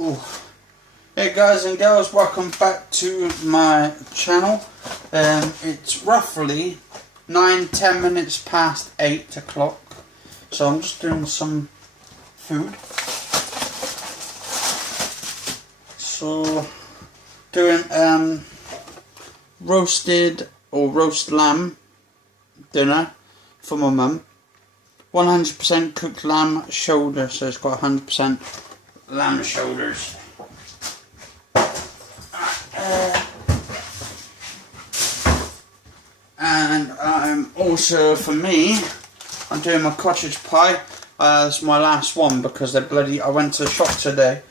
Ooh. Hey guys and girls, welcome back to my channel. It's roughly 9-10 minutes past 8 o'clock, so I'm just doing some food. So doing roasted or roast lamb dinner for my mum. 100% cooked lamb shoulder, so it's got 100% lamb shoulders. And I'm also, for me, I'm doing my cottage pie. It's my last one because I went to the shop today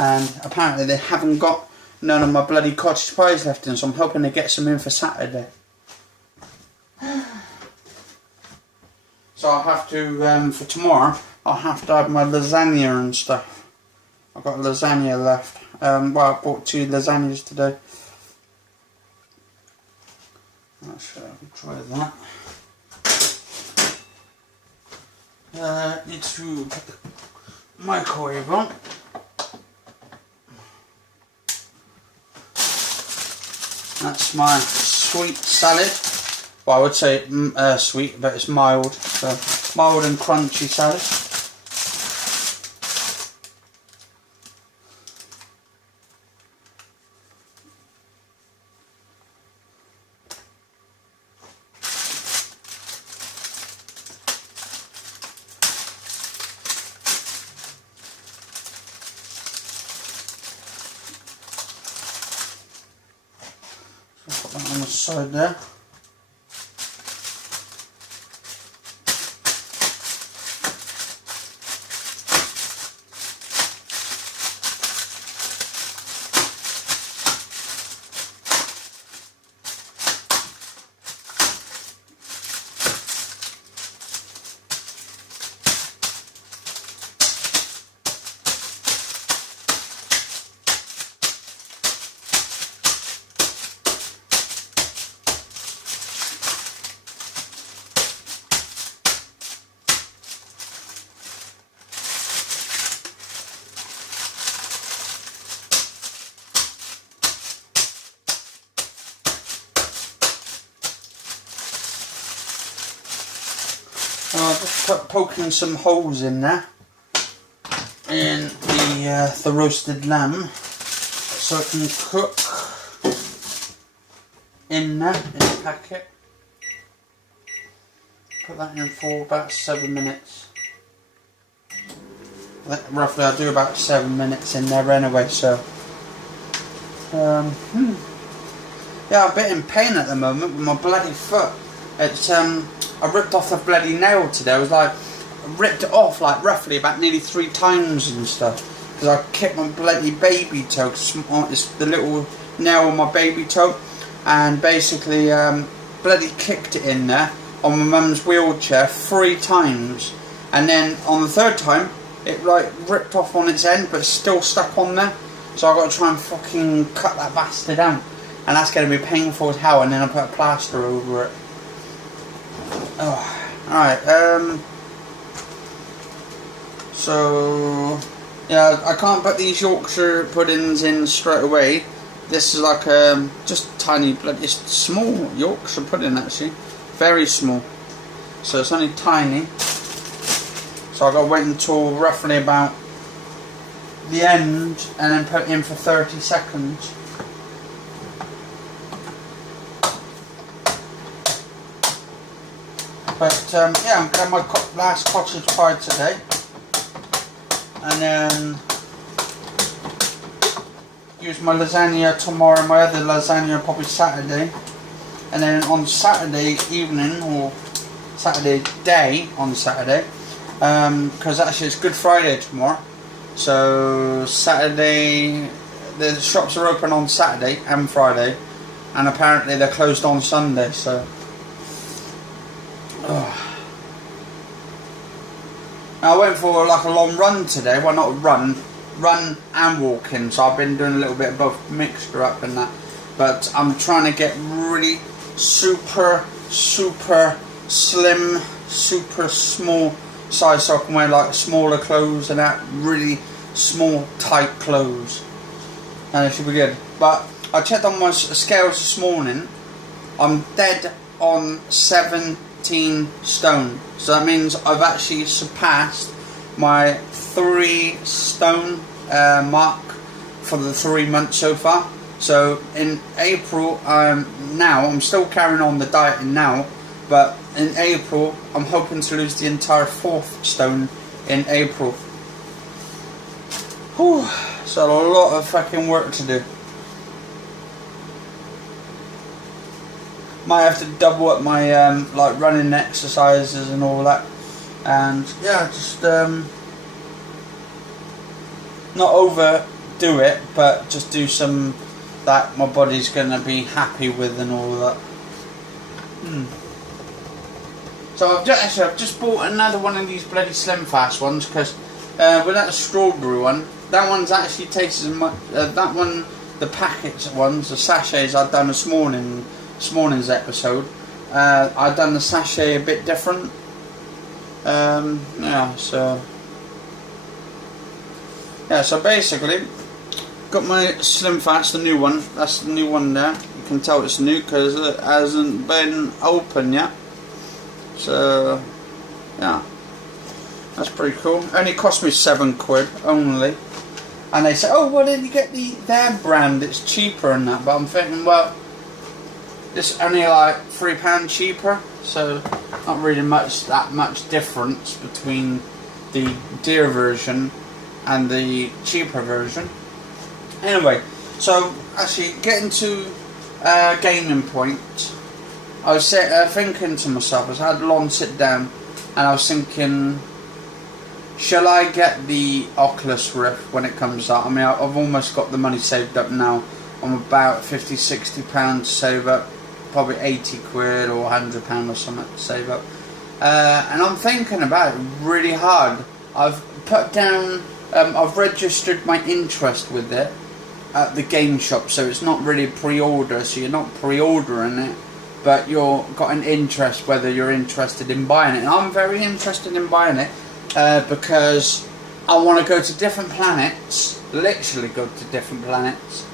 and apparently they haven't got none of my bloody cottage pies left in, so I'm hoping to get some in for Saturday. So I'll have to, for tomorrow, I'll have to have my lasagna and stuff. I've got lasagna left. Well, I bought 2 lasagnas today. Let's try that. Need to put the microwave on. That's my sweet salad. Well, I would say sweet, but it's mild. So mild and crunchy salad. So put that on the side there. I'll just poking some holes in there in the roasted lamb so it can cook in there in the packet. Put that in for about 7 minutes. Roughly I'll do about 7 minutes in there anyway, so yeah, I'm a bit in pain at the moment with my bloody foot. It's I ripped off the bloody nail today. I was like, I ripped it off like roughly about nearly 3 times and stuff because I kicked my bloody baby toe. It's the little nail on my baby toe, and basically bloody kicked it in there on my mum's wheelchair 3 times, and then on the 3rd time it like ripped off on its end, but it's still stuck on there. So I've got to try and fucking cut that bastard out, and that's going to be painful as hell. And then I put a plaster over it. Oh, alright, so, yeah, I can't put these Yorkshire puddings in straight away. This is like just tiny, it's small Yorkshire pudding actually, very small, so it's only tiny, so I've got to wait until roughly about the end and then put it in for 30 seconds. But yeah, I'm going to have my last cottage pie today, and then use my lasagna tomorrow, my other lasagna probably Saturday, and then on Saturday evening or Saturday day on Saturday, because actually it's Good Friday tomorrow, so Saturday, the shops are open on Saturday and Friday, and apparently they're closed on Sunday, so I went for like a long run today. Well, not a run and walking. So I've been doing a little bit of both, mixture up and that. But I'm trying to get really super slim, super small size, so I can wear like smaller clothes and that. Really small tight clothes, and it should be good. But I checked on my scales this morning. I'm dead on 17 stone, so that means I've actually surpassed my 3 stone mark for the 3 months so far. So in April, I'm still carrying on the dieting now, but in April I'm hoping to lose the entire 4th stone in April. Whew, so a lot of fucking work to do. Might have to double up my like running exercises and all that, and yeah, just not overdo it, but just do some that my body's gonna be happy with and all that. So I've just bought another one of these bloody Slimfast ones, because with that strawberry one, that one's actually tastes as much. That one, the packets ones, the sachets I've done this morning's episode. I've done the sachet a bit different. So basically, got my Slimfast, the new one. That's the new one there. You can tell it's new because it hasn't been open yet. So yeah, that's pretty cool. Only cost me £7 only. And they say, oh, well, then you get their brand, it's cheaper and that. But I'm thinking, well, it's only like £3 cheaper, so not really that much difference between the dear version and the cheaper version. Anyway, so actually getting to gaming point, I was thinking to myself, as I had a long sit down, and I was thinking, shall I get the Oculus Rift when it comes out? I mean, I've almost got the money saved up now. I'm about £50–60 to save up, probably £80 or £100 or something to save up. And I'm thinking about it really hard. I've put down, I've registered my interest with it at the game shop, so it's not really pre-order, so you're not pre-ordering it, but you've got an interest whether you're interested in buying it. And I'm very interested in buying it because I want to go to different planets, literally go to different planets,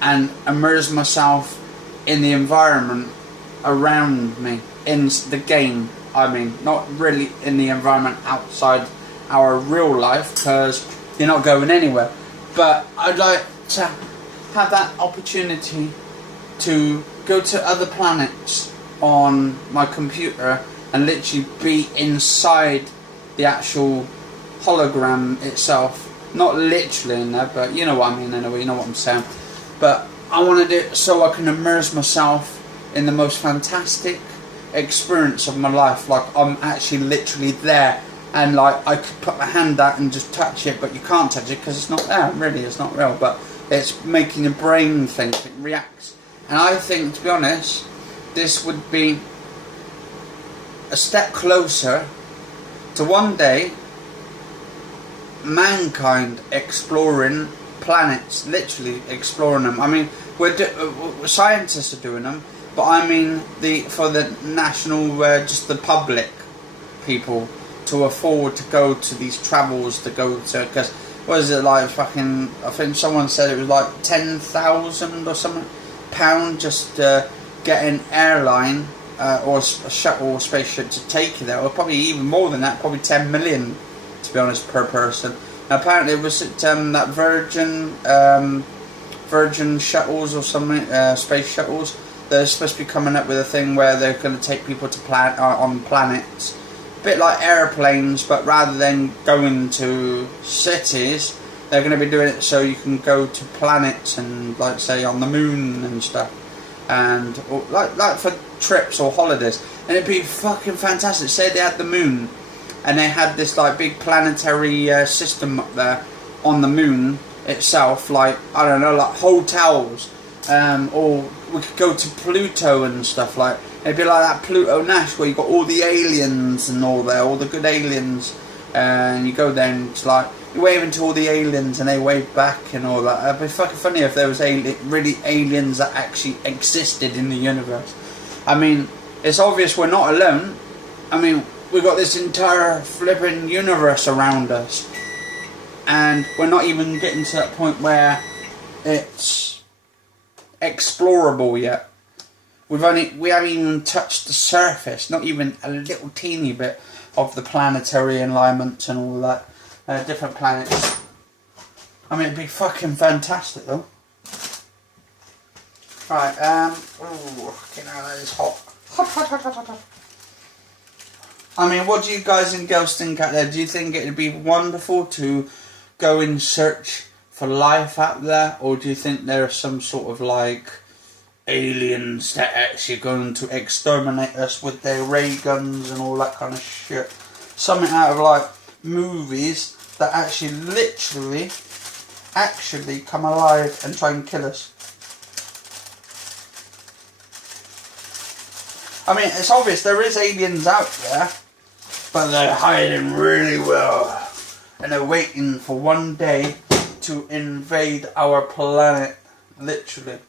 and immerse myself in the environment around me, in the game. I mean, not really in the environment outside our real life, because you're not going anywhere. But I'd like to have that opportunity to go to other planets on my computer and literally be inside the actual hologram itself. Not literally in there, but you know what I mean anyway, you know what I'm saying. But I want to do it so I can immerse myself in the most fantastic experience of my life. Like, I'm actually literally there, and like I could put my hand out and just touch it, but you can't touch it because it's not there, really, it's not real, but it's making your brain think, it reacts. And I think, to be honest, this would be a step closer to one day mankind exploring planets, literally exploring them. I mean, scientists are doing them, but I mean for the national, just the public people to afford to go to these travels, to go to, because what is it, like fucking, I think someone said it was like 10,000 or something pound just get an airline or a shuttle or spaceship to take you there, or probably even more than that, probably 10 million to be honest per person. Now, apparently it was that Virgin shuttles or something, space shuttles, they're supposed to be coming up with a thing where they're going to take people to on planets, a bit like airplanes, but rather than going to cities, they're going to be doing it so you can go to planets and, like, say, on the moon and stuff, and or like for trips or holidays. And it'd be fucking fantastic. Say they had the moon, and they had this like big planetary system up there on the moon itself, like, I don't know, like hotels, or we could go to Pluto and stuff. Like, it'd be like that Pluto Nash where you got all the aliens and all there, all the good aliens, and you go there and it's like you wave into all the aliens and they wave back and all that. It'd be fucking funny if there was really aliens that actually existed in the universe. I mean, it's obvious we're not alone. I mean, we've got this entire flipping universe around us, and we're not even getting to that point where it's explorable yet. We haven't even touched the surface, not even a little teeny bit of the planetary alignments and all that, different planets. I mean, it'd be fucking fantastic though. Right, ooh, you know, that is hot. Hot. I mean, what do you guys and girls think out there? Do you think it'd be wonderful to go in search for life out there? Or do you think there are some sort of like aliens that are actually going to exterminate us with their ray guns and all that kind of shit? Something out of like movies that actually literally come alive and try and kill us. I mean, it's obvious there is aliens out there, but they're hiding really well, and they're waiting for one day to invade our planet, literally.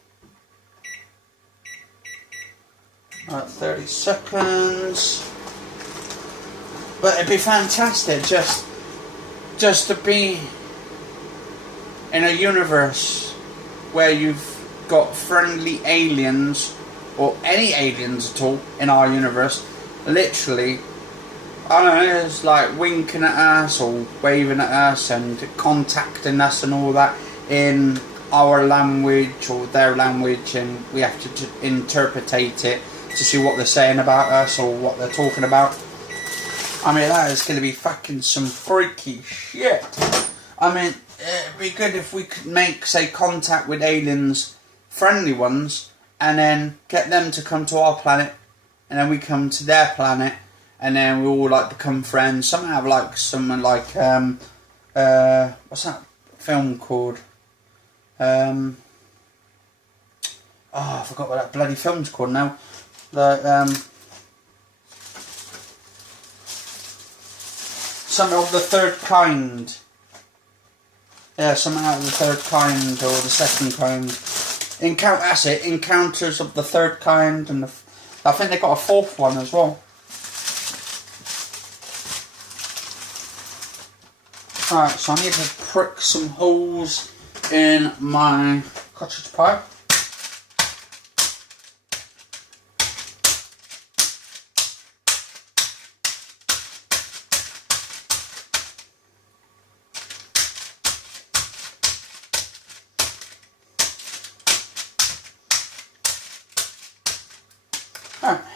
Alright, 30 seconds. But it'd be fantastic just to be in a universe where you've got friendly aliens, or any aliens at all in our universe, literally, I don't know, it's like winking at us or waving at us and contacting us and all that in our language or their language, and we have to interpretate it to see what they're saying about us or what they're talking about. I mean, that is going to be fucking some freaky shit. I mean, it'd be good if we could make, say, contact with aliens, friendly ones, and then get them to come to our planet, and then we come to their planet, and then we all like become friends. Somehow like someone like what's that film called? Oh, I forgot what that bloody film's called now. Something of the Third Kind. Yeah, something out of the Third Kind or the Second Kind. That's it. Encounters of the Third Kind, and I think they got a fourth one as well. Alright, so I need to prick some holes in my cottage pie.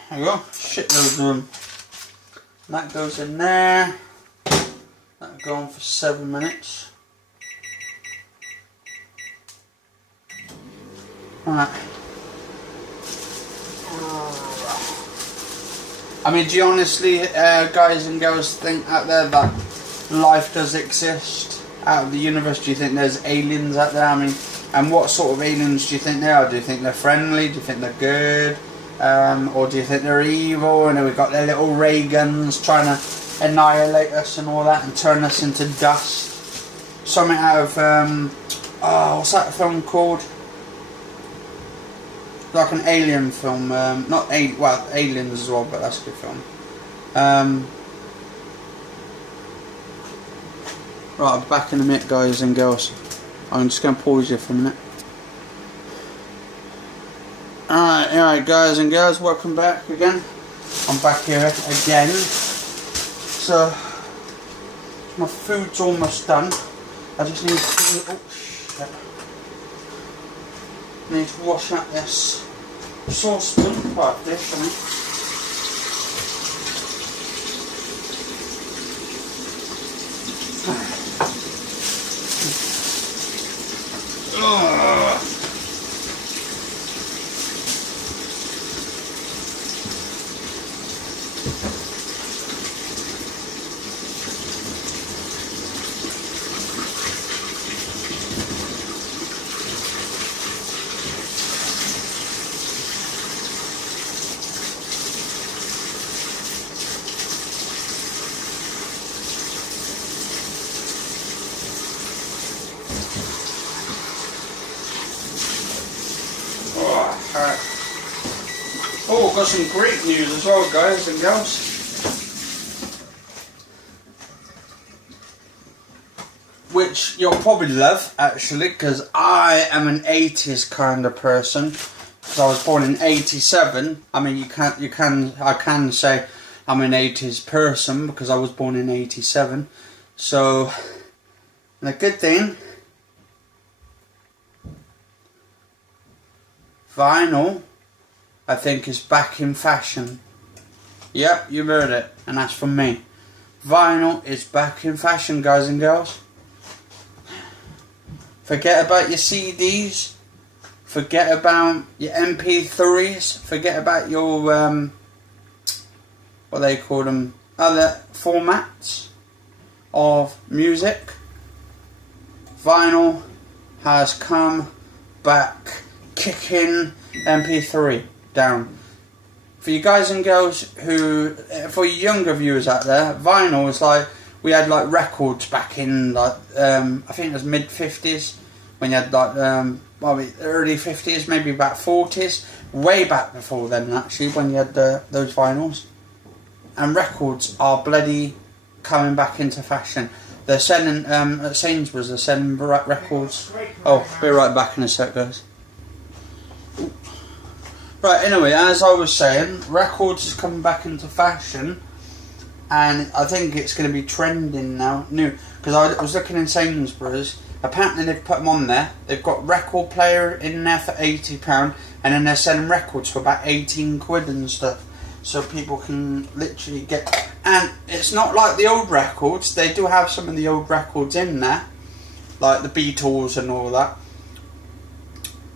There you go, shitloads of them. That goes in there. That'll go on for 7 minutes. Right. I mean, do you honestly, guys and girls, think out there that life does exist out of the universe? Do you think there's aliens out there? I mean, and what sort of aliens do you think they are? Do you think they're friendly? Do you think they're good? Or do you think they're evil and we've got their little ray guns trying to annihilate us and all that and turn us into dust? Something out of what's that film called? Like an alien film, aliens as well, but that's a good film. Right, I'm back in a minute, guys and girls. I'm just going to pause you for a minute. Alright guys and girls, welcome back again. I'm back here again. So, my food's almost done. I just need to, I need to wash out this saucepan, quite dish, I mean. Oh, got some great news as well, guys and girls. which you'll probably love actually, because I am an 80s kind of person. Because I was born in 87. I mean, I can say I'm an 80s person because I was born in 87. So, and a good thing, vinyl, I think, is back in fashion. Yep, you heard it, and that's from me. Vinyl is back in fashion, guys and girls. Forget about your CDs. Forget about your MP3s. Forget about your, what they call them, other formats of music. Vinyl has come back, kicking MP3 down. For you guys and girls who, for you younger viewers out there, vinyl is like, we had like records back in like, I think it was mid-50s, when you had like, early 50s, maybe about 40s, way back before then actually, when you had those vinyls. And records are bloody coming back into fashion. They're selling, at Sainsbury's, they're selling records. Oh, be right back in a sec, guys. Right, anyway, as I was saying, records is coming back into fashion, and I think it's going to be trending now, new, because I was looking in Sainsbury's. Apparently they've put them on there. They've got record player in there for £80, and then they're selling records for about 18 quid and stuff. So people can literally get... And it's not like the old records. They do have some of the old records in there, like the Beatles and all that.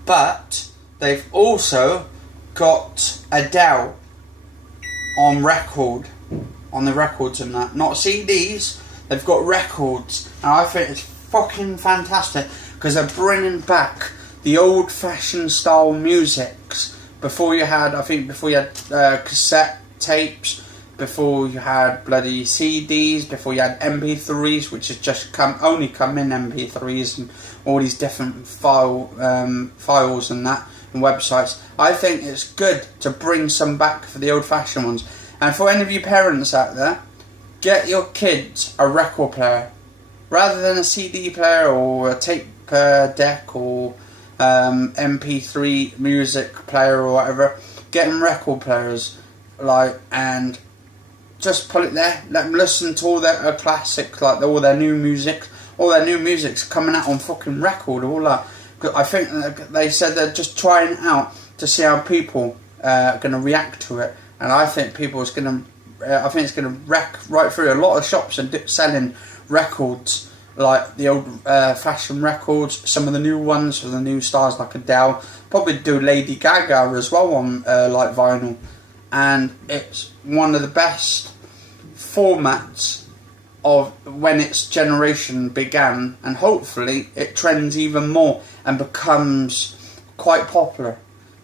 But they've also got Adele on record, on the records and that. Not CDs, they've got records. And I think it's fucking fantastic, because they're bringing back the old fashioned style musics. Before you had, I think before you had cassette tapes, before you had bloody CDs, before you had MP3s, which has just only come in MP3s and all these different files and that, and websites. I think it's good to bring some back for the old fashioned ones. And for any of you parents out there, get your kids a record player. Rather than a CD player or a tape deck or MP3 music player or whatever, get them record players, like, and just put it there. Let them listen to all their classics, like all their new music. All their new music's coming out on fucking record, all that. I think they said they're just trying it out to see how people are going to react to it, and I think it's going to wreck right through. A lot of shops are selling records, like the old fashion records, some of the new ones for the new stars like Adele, probably do Lady Gaga as well on like vinyl, and it's one of the best formats of when its generation began, and hopefully it trends even more and becomes quite popular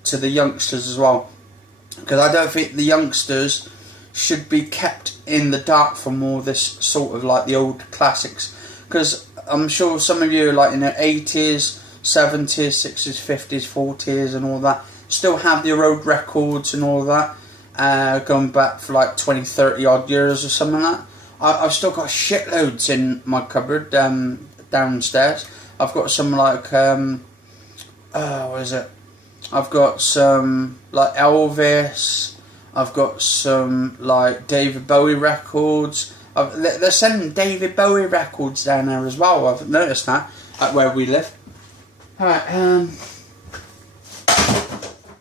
to the youngsters as well, because I don't think the youngsters should be kept in the dark for more this sort of like the old classics, because I'm sure some of you like in the 80s, 70s, 60s, 50s, 40s and all that still have your old records and all that, going back for like 20, 30 odd years or something like that. I've still got shitloads in my cupboard downstairs. I've got some like, what is it? I've got some like Elvis. I've got some like David Bowie records. They're sending David Bowie records down there as well. I've noticed that at where we live. Alright,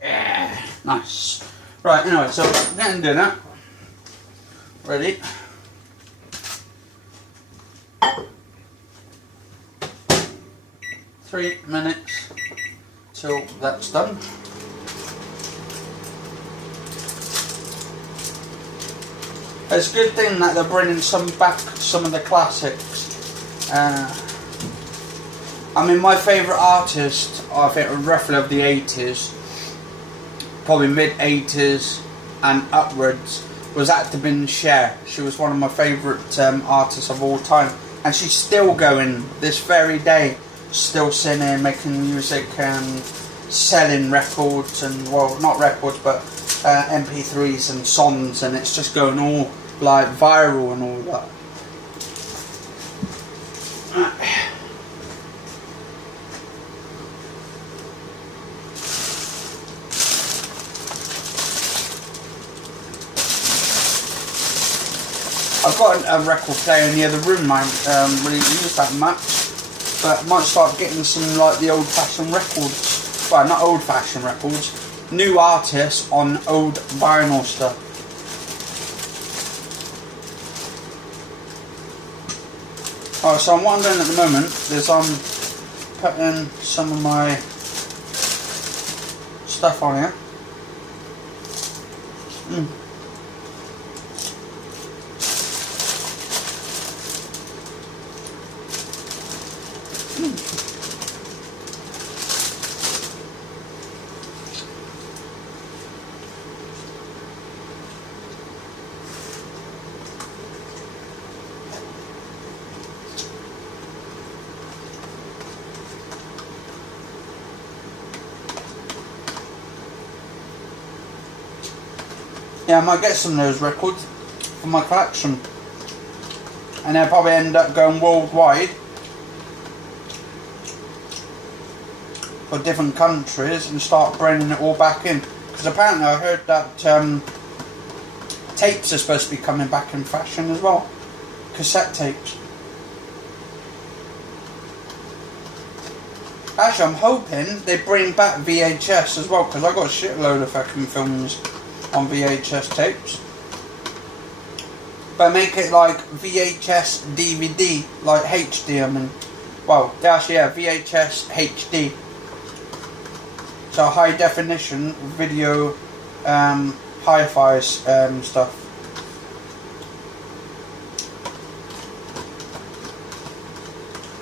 yeah, nice. Right, anyway, so getting dinner. Ready? Three minutes till that's done. It's a good thing that they're bringing some of the classics. I mean, my favourite artist, I think roughly of the 80s, probably mid-80s and upwards, was Actabin Cher. She was one of my favourite artists of all time, and she's still going this very day, still singing, making music and selling records, and well, not records but MP3s and songs, and it's just going all like viral and all that. I've got a record player near the room. I don't really use that much, but I might start getting some like the old-fashioned records. Well, not old-fashioned records, new artists on old vinyl stuff. Alright, so what I'm doing at the moment is I'm putting some of my stuff on here. Yeah, I might get some of those records for my collection, and they'll probably end up going worldwide for different countries and start bringing it all back in. Because apparently I heard that tapes are supposed to be coming back in fashion as well, cassette tapes. Actually, I'm hoping they bring back VHS as well, because I got a shitload of fucking films on VHS tapes, but make it like VHS DVD, like HD. I mean, well, actually, yeah, VHS HD, so high definition video, hi-fi stuff.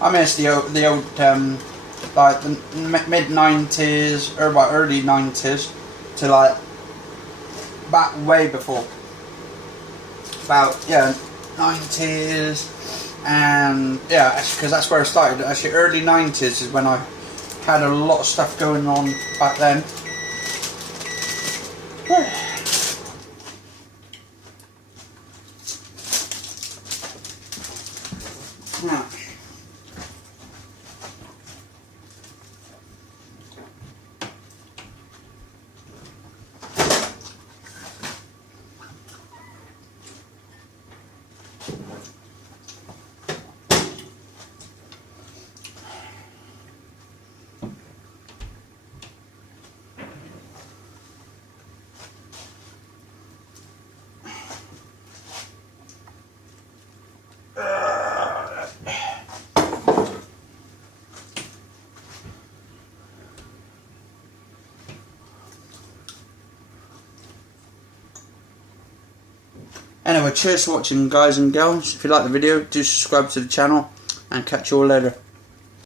I miss the old like the mid 90s or about early 90s to like back way before, about 90s, and yeah, because that's where I started. Actually, early 90s is when I had a lot of stuff going on back then. Yeah. Anyway, cheers for watching, guys and girls. If you like the video, do subscribe to the channel, and catch you all later.